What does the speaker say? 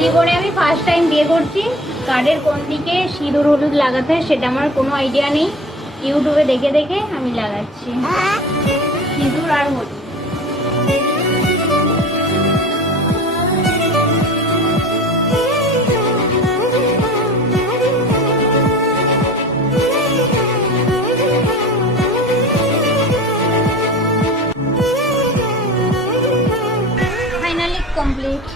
জীবনে আমি first time বিয়ে করছি। কার্ডের কোন দিকে সিঁদুর হলুদ লাগাতে হয় সেটা আমার কোনো আইডিয়া নেই। ইউটিউবে দেখে দেখে আমি লাগাচ্ছি সিঁদুর আর হলুদ। Finally complete.